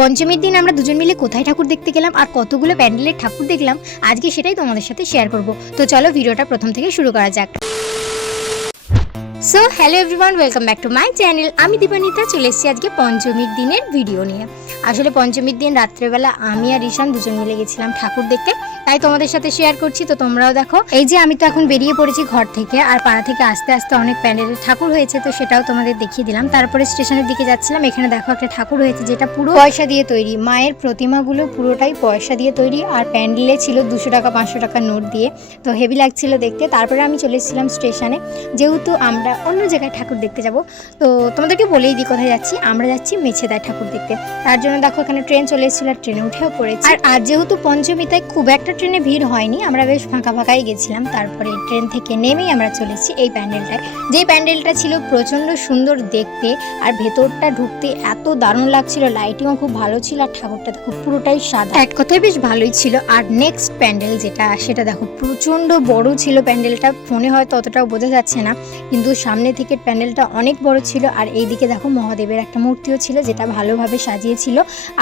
পঞ্চমীর দিন আমরা দুজন মিলে কোথায় ঠাকুর দেখতে গেলাম আর কতগুলো প্যান্ডেলের ঠাকুর দেখলাম, আজকে সেটাই তোমাদের সাথে শেয়ার করব। তো চলো ভিডিওটা প্রথম থেকে শুরু করা যাক। So hello everyone welcome back to my channel আমি দীপানিতা, চলে এসেছি আজকে পঞ্চমীর দিনের ভিডিও নিয়ে। আসলে পঞ্চমীর দিন, রাত্রেবেলা আমি আর ঈশান দুজন মিলে গেছিলাম ঠাকুর দেখতে। তাই তোমাদের সাথে শেয়ার করছি, তো তোমরাও দেখো। এই যে আমি তো এখন বেরিয়ে পড়েছি ঘর থেকে, আর পাড়া থেকে আস্তে আস্তে অনেক প্যান্ডেলের ঠাকুর হয়েছে, তো সেটাও তোমাদের দেখিয়ে দিলাম। তারপরে স্টেশনের দিকে যাচ্ছিলাম, এখানে দেখো একটা ঠাকুর হয়েছে, যেটা পুরো পয়সা দিয়ে তৈরি। মায়ের প্রতিমাগুলো পুরোটাই পয়সা দিয়ে তৈরি, আর প্যান্ডেলে ছিল দুশো টাকা, পাঁচশো টাকা নোট দিয়ে। তো হেভি লাগছিল দেখতে। তারপরে আমি চলে এসেছিলাম স্টেশনে। যেহেতু আমরা অন্য জায়গায় ঠাকুর দেখতে যাব, তো তোমাদেরকে বলেই দিই কোথায় যাচ্ছি। আমরা যাচ্ছি মেছেদায় ঠাকুর দেখতে। তার জন্য দেখো এখানে ট্রেন চলে এসেছিল আর ট্রেনে উঠেও পড়েছি। আর আজ যেহেতু পঞ্চমী তাই খুব একটা ট্রেনে ভিড় হয়নি, আমরা বেশ ফাঁকা ফাঁকাই গেছিলাম, তারপরে ট্রেন থেকে নেমেই আমরা চলেছি এই প্যান্ডেলটায়। যেই প্যান্ডেলটা ছিল প্রচণ্ড সুন্দর দেখতে, আর ভেতরটা ঢুকতে এত দারুণ লাগছিল লাইটিংও খুব ভালো ছিল, আর ঠাকুরটা খুব পুরোটাই সাদা। এক কথায় বেশ ভালোই ছিল। আর নেক্সট প্যান্ডেল যেটা, সেটা দেখো, প্রচণ্ড বড় ছিল প্যান্ডেলটা, ফোনে হয়তো অতটাও বোঝা যাচ্ছে না, কিন্তু সামনে থেকে প্যান্ডেলটা অনেক বড় ছিল, আর এইদিকে দেখো মহাদেবের একটা মূর্তিও ছিল, যেটা ভালোভাবে সাজিয়েছিল,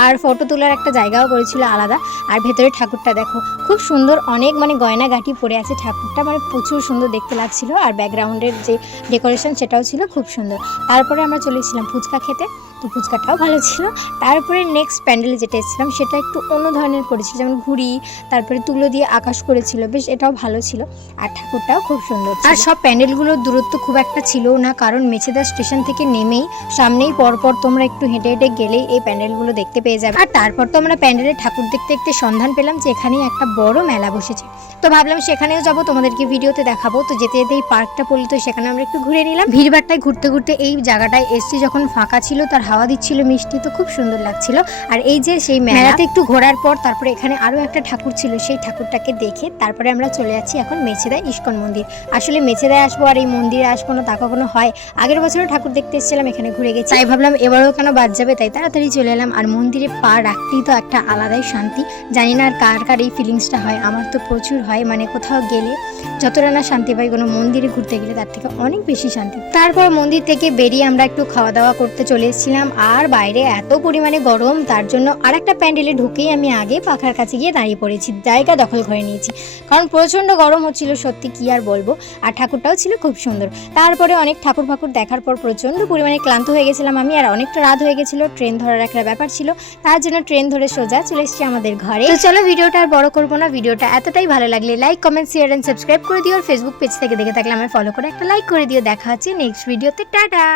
আর ফটো তোলার একটা জায়গাও করেছিল আলাদা, আর ভেতরে ঠাকুরটা দেখো, খুব সুন্দর অনেক মানে গয়না গয়নাগাটি পড়ে আছে, ঠাকুরটা মানে প্রচুর সুন্দর দেখতে লাগছিল, আর ব্যাকগ্রাউন্ডের যে ডেকোরেশন সেটাও ছিল খুব সুন্দর, তারপরে আমরা চলে এসেছিলাম ফুচকা খেতে তো ফুচকাটাও ভালো ছিল। তারপরে নেক্সট প্যান্ডেলে যেটা এসেছিলাম, সেটা একটু অন্য ধরনের করেছিল, যেমন ঘুড়ি, তারপরে তুলো দিয়ে আকাশ করেছিল, বেশ এটাও ভালো ছিল। আর ঠাকুরটাও খুব সুন্দর। আর সব প্যান্ডেলগুলোর দূরত্ব খুব একটা ছিল না, কারণ মেছেদা স্টেশন থেকে নেমেই সামনেই পরপর তোমরা একটু হেঁটে হেঁটে গেলেই এই প্যান্ডেলগুলো দেখতে পেয়ে যাবে। আর তারপর তো আমরা প্যান্ডেলে ঠাকুর দেখতে দেখতে সন্ধান পেলাম যে এখানেই একটা বড় মেলা বসেছে। তো ভাবলাম সেখানেও যাব, তোমাদেরকে ভিডিওতে দেখাবো। তো যেতে যেতে এই পার্কটা পড়ল, তো সেখানে আমরা একটু ঘুরে নিলাম। ভিড়ভাড়টায় ঘুরতে ঘুরতে এই জায়গাটায় এসছি, যখন ফাঁকা ছিল তার হাওয়া দিচ্ছিল মিষ্টি তো খুব সুন্দর লাগছিল। আর এই যে সেই মেলাতে একটু ঘোরার পর তারপরে এখানে আরও একটা ঠাকুর ছিল সেই ঠাকুরটাকে দেখে তারপরে আমরা চলে যাচ্ছি এখন মেছেদায় ইস্কন মন্দির। আসলে মেছেদায় আসব আর এই মন্দিরে আসব না তা কখনো হয়। আগের বছরও ঠাকুর দেখতে এসেছিলাম এখানে ঘুরে গেছি। তাই ভাবলাম এবারও কেন বাদ যাবে তাই তাড়াতাড়ি চলে এলাম। আর মন্দিরে পা রাখতেই তো একটা আলাদাই শান্তি। জানি না আর কার কার এই ফিলিংসটা হয় আমার তো প্রচুর হয় মানে কোথাও গেলে যতটা না শান্তি পাই কোনো মন্দিরে ঘুরতে গেলে তার থেকে অনেক বেশি শান্তি। তারপর মন্দির থেকে বেরিয়ে আমরা একটু খাওয়া দাওয়া করতে চলে এসেছিলাম। আর বাইরে এত পরিমাণে গরম, তার জন্য আর একটা প্যান্ডেলে ঢুকেই আমি আগে পাখার কাছে গিয়ে দাঁড়িয়ে পড়েছি, জায়গা দখল করে নিয়েছি। কারণ প্রচণ্ড গরম হচ্ছিল, সত্যি কি আর বলব, আর ঠাকুরটাও ছিল খুব সুন্দর। তারপরে অনেক ঠাকুর ফাকুর দেখার পর প্রচণ্ড পরিমাণে ক্লান্ত হয়ে গেছিলাম আমি, আর অনেকটা রাত হয়ে গেছিল, ট্রেন ধরার একটা ব্যাপার ছিল, তার জন্য ট্রেন ধরে সোজা চলে এসেছি আমাদের ঘরে। চলো ভিডিওটা আর বড় করব না, ভিডিওটা এতটাই ভালো লাগলে like comment share and subscribe করে দিও, আর ফেসবুক পেজ থেকে দেখে থাকলে আমার ফলো করে একটা লাইক করে দিও। দেখা হচ্ছে নেক্সট ভিডিওতে টাটা!